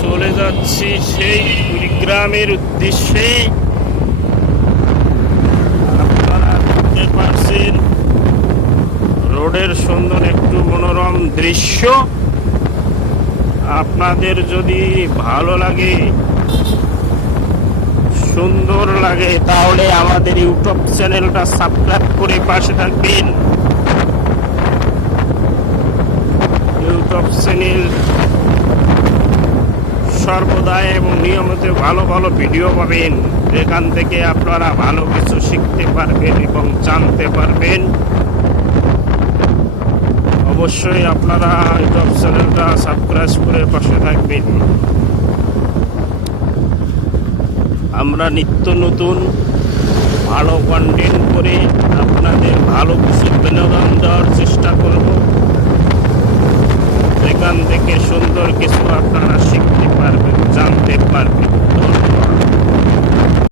চলে যাচ্ছি সেই কুড়িগ্রামের উদ্দেশ্যে। আপনারা দেখতে পাচ্ছেন রোডের সুন্দর একটু মনোরম দৃশ্য। আপনাদের যদি ভালো লাগে, সুন্দর লাগে, তাহলে আমাদের ইউটিউব চ্যানেলটা সাবস্ক্রাইব করে পাশে থাকবেন। ইউটিউব চ্যানেল সর্বদা এবং নিয়মিত ভালো ভালো ভিডিও পাবেন, যেখান থেকে আপনারা ভালো কিছু শিখতে পারবেন এবং জানতে পারবেন। অবশ্যই আপনারা ইউটিউব চ্যানেলটা সাবস্ক্রাইব করে পাশে থাকবেন। আমরা নিত্য নতুন ভালো কন্টেন্ট করে আপনাদের ভালো কিছু বিনোদন দেওয়ার চেষ্টা করব, এখান থেকে সুন্দর কিছু আপনারা শিখতে পারবেন, জানতে পারবেন। ধন্যবাদ।